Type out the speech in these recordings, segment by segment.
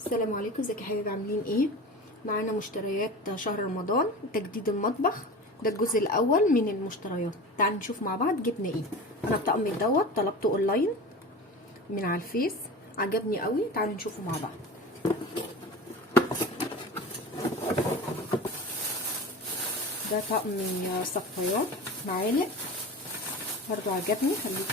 السلام عليكم، ازيكم يا حبايبي؟ عاملين ايه؟ معانا مشتريات شهر رمضان، تجديد المطبخ. ده الجزء الاول من المشتريات. تعالوا نشوف مع بعض جبنا ايه. انا الطقم دوت طلبته اونلاين من على الفيس، عجبني قوي. تعالوا نشوفه مع بعض. ده طقم صفايات معالق، برضو عجبني. خليكم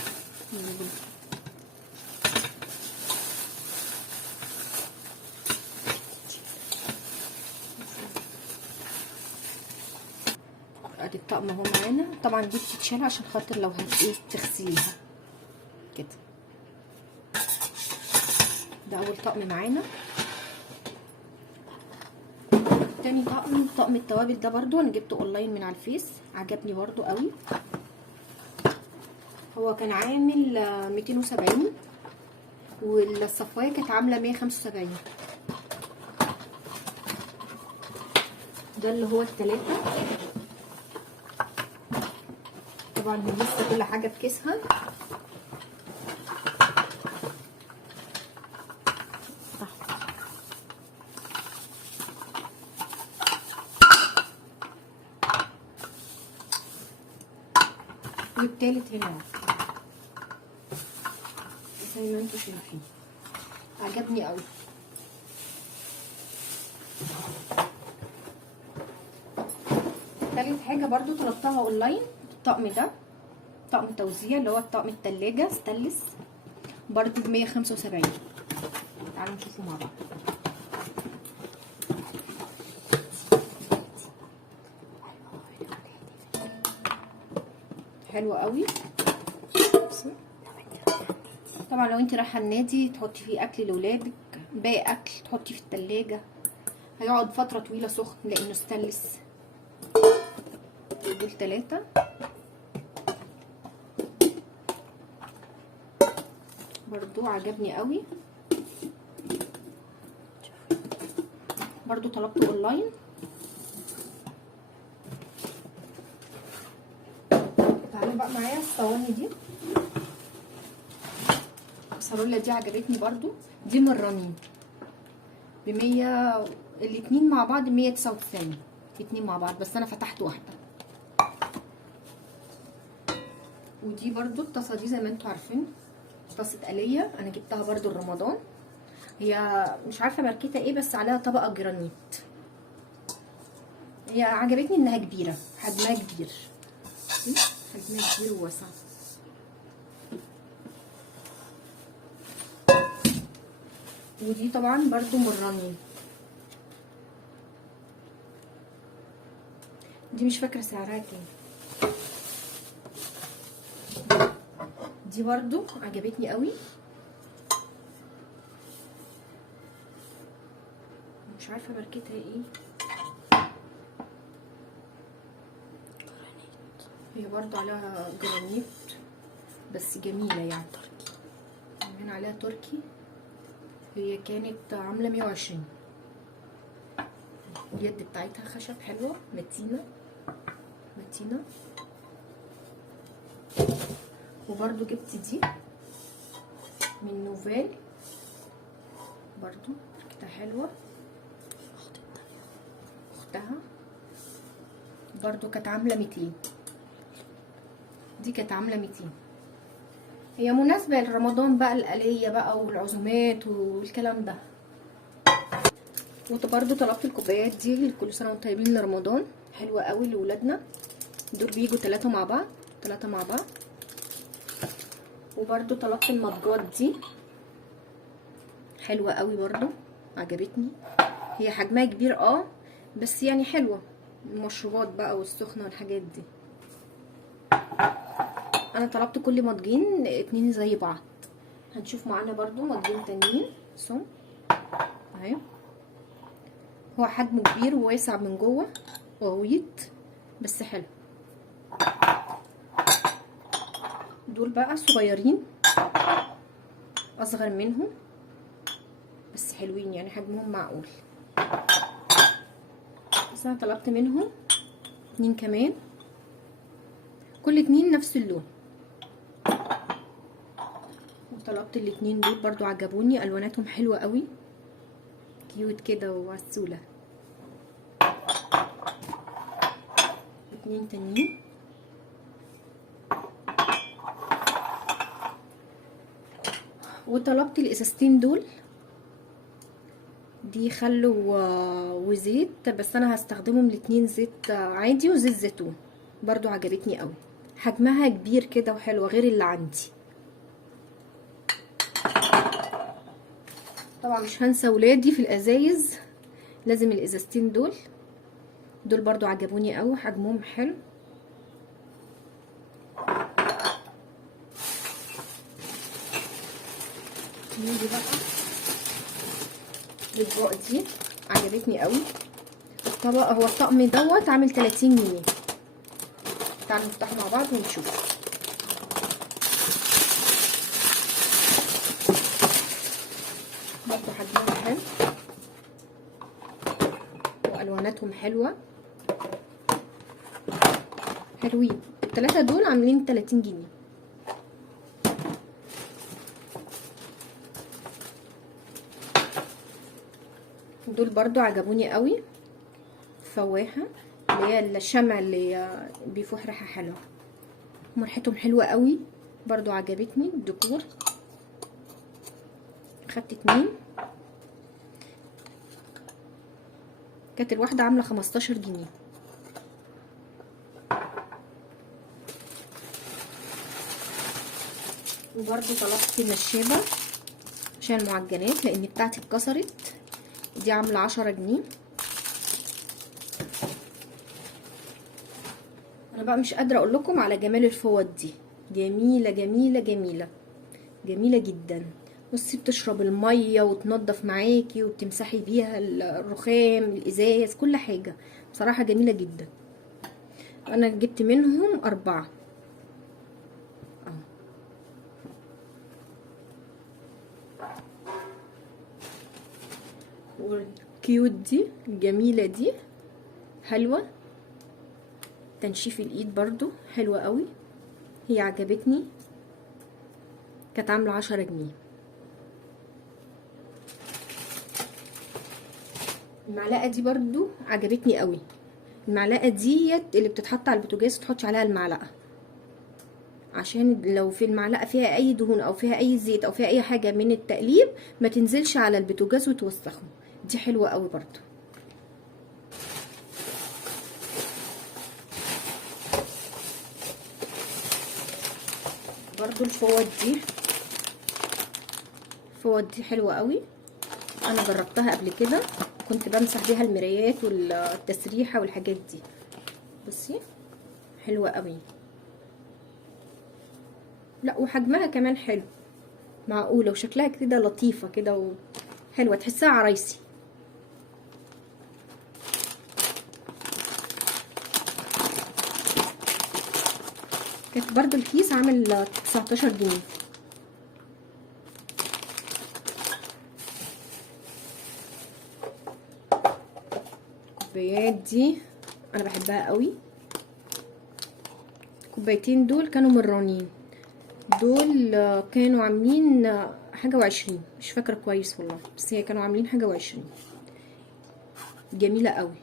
ادي الطقم اهو معانا. طبعا دي بتتشال عشان خاطر لو تغسليها كده. ده اول طقم معانا. تاني طقم التوابل ده برضو انا جبته اونلاين من على الفيس، عجبني برضو قوي. هو كان عامل 270 والصفايه كانت عامله 175. ده اللي هو التلاتة. طبعا لسه كل حاجه بكيسها. والتالت هنا زي ما انتوا شايفين، عجبني قوي. تالت حاجه برضو طلبتها اونلاين، الطقم ده طقم توزيع، اللي هو الطقم التلاجة ستانلس، برضو ب 175. تعالوا نشوفه مع بعض. حلو قوي. طبعا لو انت رايحه النادي تحطي فيه اكل لاولادك، باقي اكل تحطي في التلاجة، هيقعد فتره طويله سخن لانه ستانلس. دول 3. برضو عجبني قوي. برضو طلبته اونلاين. تعالوا بقى معايا الصواني دي. الصالونه دي عجبتني برضو. دي من رنين ب100، الاتنين مع بعض 199. الاتنين مع بعض، بس انا فتحت واحده. ودي برضو الطاسه دي زي ما انتوا عارفين، طاسه آلية. انا جبتها برضو رمضان. هي مش عارفه ماركتها ايه، بس عليها طبقه جرانيت. هي عجبتني انها كبيره، حجمها كبير، حجمها كبير وواسع. ودي طبعا برضو من رنين. دي مش فاكره سعرها كام. دي برضو عجبتني قوي، مش عارفه ماركتها ايه. هي برضو عليها جرانيت بس جميله يعني، كمان عليها تركي. هي كانت عامله 120. اليد بتاعتها خشب، حلوه، متينه متينه. وبرضو جبت دي من نوفيل، برضو ماركتها حلوه. اختها برضو كانت عامله 200. دي كانت عامله 200. هي مناسبه لرمضان بقى، الآلية بقى والعزومات والكلام ده. وبرضو طلبت الكوبايات دي، كل سنه وانتم طيبين، لرمضان. حلوه قوي لاولادنا. دول بيجوا 3 مع بعض، 3 مع بعض. وبرضو طلبت المضجات دي، حلوه قوي برضو، عجبتني. هي حجمها كبير بس يعني حلوه، المشروبات بقى والسخنه والحاجات دي. انا طلبت كل مضجين 2 زي بعض. هنشوف معانا برضو مضجين تانيين سم اهي. هو حجمه كبير وواسع من جوه وغويط، بس حلو. دول بقى صغيرين، اصغر منهم بس حلوين يعني، حجمهم معقول. بس انا طلبت منهم 2 كمان، كل 2 نفس اللون. وطلبت ال2 دول برضو، عجبوني، الواناتهم حلوه قوي. كيوت كده وعسولة. 2 تانيين. وطلبت الازازتين دول، دي خل وزيت، بس انا هستخدمهم الاتنين زيت عادي وزيت زيتون. برضو عجبتني قوي، حجمها كبير كده وحلوة غير اللي عندي. طبعا مش هنسى ولادي في الازايز، لازم الازازتين دول برضو عجبوني قوي، حجمهم حلو. نيجي بقى الاطباق دي، عجبتني قوي. الطبق هو الطقم دوت عامل 30 جنيه. تعالوا نفتحه مع بعض ونشوف. برضو حجمهم حلو والواناتهم حلوه، حلوين. الثلاثه دول عاملين 30 جنيه. دول برضو عجبوني قوي، فواحه اللي هي الشمع اللي بيفوح ريحه حلوه، ريحتهم حلوه قوي برضو عجبتني. الديكور خدت 2، كانت الواحده عامله 15 جنيه. وبرضو طلبت نشابه عشان المعجنات لان بتاعتي اتكسرت، دي عامله 10 جنيه. انا بقى مش قادره اقول لكم على جمال الفوط دي، جميله جميله جميله جميله جدا. بصي بتشرب الميه وتنضف معاكي وبتمسحي بيها الرخام الازاز كل حاجه، بصراحه جميله جدا. انا جبت منهم 4 والكيوت دي الجميله دي حلوه، تنشيف الايد برضو حلوه قوي، هي عجبتني، كانت عامله 10 جنيه. المعلقه دي برضو عجبتني قوي، المعلقه ديت اللي بتتحط على البوتاجاز وتحطي عليها المعلقه، عشان لو في المعلقه فيها اي دهون او فيها اي زيت او فيها اي حاجه من التقليب ما تنزلش على البوتاجاز وتوسخه، دي حلوه قوي برضو. برضو الفوط دي حلوه قوي، انا جربتها قبل كده، كنت بمسح بيها المرايات والتسريحه والحاجات دي. بصي حلوه قوي، لا وحجمها كمان حلو، معقوله، وشكلها كده لطيفه كده وحلوه، تحسها عرايسي. كانت برضو الكيس عامل 19 جنيه. الكوبايات دي انا بحبها قوي، الكوبايتين دول كانوا مرانين، دول كانوا عاملين حاجه و20، مش فاكره كويس والله، بس هي كانوا عاملين حاجه و20، جميله قوي.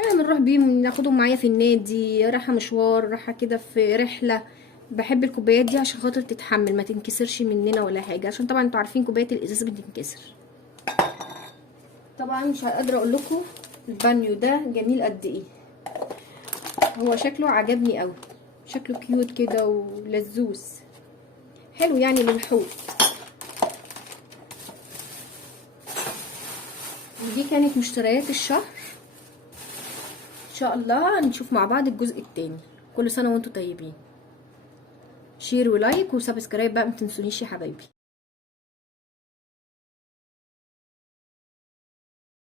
انا بنروح بيهم ناخدهم معايا في النادي، رايحه مشوار، رايحه كده في رحله، بحب الكوبايات دي عشان خاطر تتحمل ما تنكسرش مننا ولا حاجه، عشان طبعا انتوا عارفين كوبايه الازاز بتنكسر. طبعا مش قادره اقول لكم البانيو ده جميل قد ايه، هو شكله عجبني قوي، شكله كيوت كده ولذوذ حلو يعني للحوض. ودي كانت مشتريات الشهر، ان شاء الله هنشوف مع بعض الجزء التاني. كل سنه وانتم طيبين، شير ولايك وسبسكرايب بقى متنسونيش يا حبايبي.